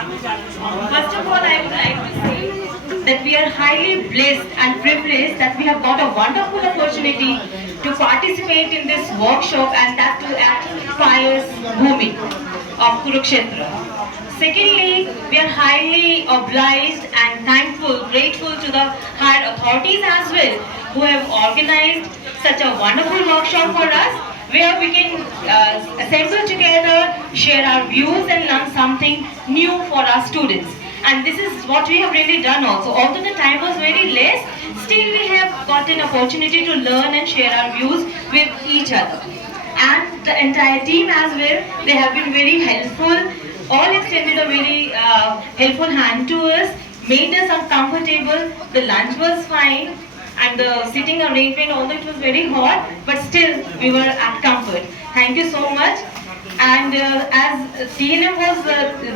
First of all, I would like to say that we are highly blessed and privileged that we have got a wonderful opportunity to participate in this workshop, and that too at Pious Bhumi of Kurukshetra. Secondly, we are highly obliged and thankful, grateful to the higher authorities as well who have organized such a wonderful workshop for us, where we can assemble together, share our views and learn something new for our students. And this is what we have really done also. Although the time was very less, still we have got an opportunity to learn and share our views with each other. And the entire team as well, they have been very helpful. All extended a very helpful hand to us, made us uncomfortable. The lunch was fine, and the sitting arrangement, although it was very hot, but still we were at comfort. Thank you so much. And as TNM was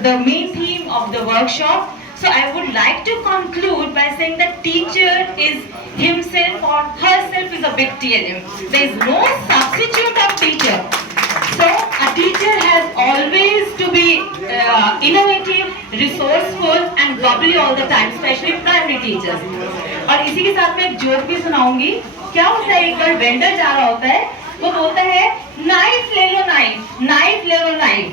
the main theme of the workshop, so I would like to conclude by saying that teacher is himself or herself is a big TNM. There is no substitute of teacher. So a teacher has always to be innovative, resourceful and bubbly all the time, especially primary teachers. और इसी के साथ मैं एक joke भी सुनाऊंगी. क्या होता है, एक बार वेंडर जा रहा होता है, वो बोलता है नाइफ ले लो नाइफ, नाइफ ले लो knife.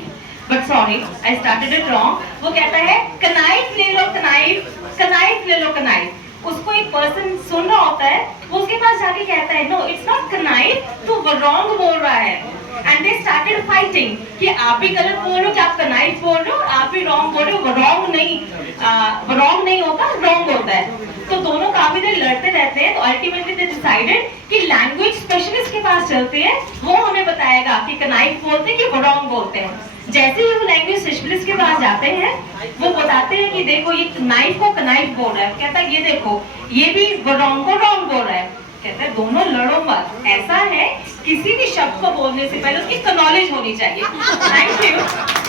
But sorry, I started it wrong. वो कहता है कनाइफ ले लो कनाइफ, कनाइफ ले लो कनाइफ. उसको एक पर्सन सुन रहा होता है, वो उसके पास जाके कहता है नो इट्स नॉट कनाइफ, तू रॉन्ग बोल रहा है. एंड दे स्टार्टेड फाइटिंग कि आप भी गलत बोल रहे हो, कि आप कनाइफ बोल रहे हो, आप भी रॉन्ग बोल रहे हो. रॉन्ग नहीं होता, रॉन्ग होता है. तो दोनों काफी देर लड़ते रहते हैं. तो अल्टीमेटली दे डिसाइडेड कि लैंग्वेज स्पेशलिस्ट के पास चलते हैं, वो हमें बताएगा कि कनाइफ बोलते हैं कि वो रॉन्ग बोलते हैं. जैसे ही वो लैंग्वेज स्पेशलिस्ट के पास जाते हैं, वो बताते हैं कि देखो ये नाइफ को कनाइफ बोल रहा है. कहता है ये देखो ये भी रॉन्ग को रॉन्ग बोल रहा है. कहता है दोनों लड़ो मत. ऐसा है किसी भी शब्द को बोलने से पहले उसकी नॉलेज होनी चाहिए. Thank you.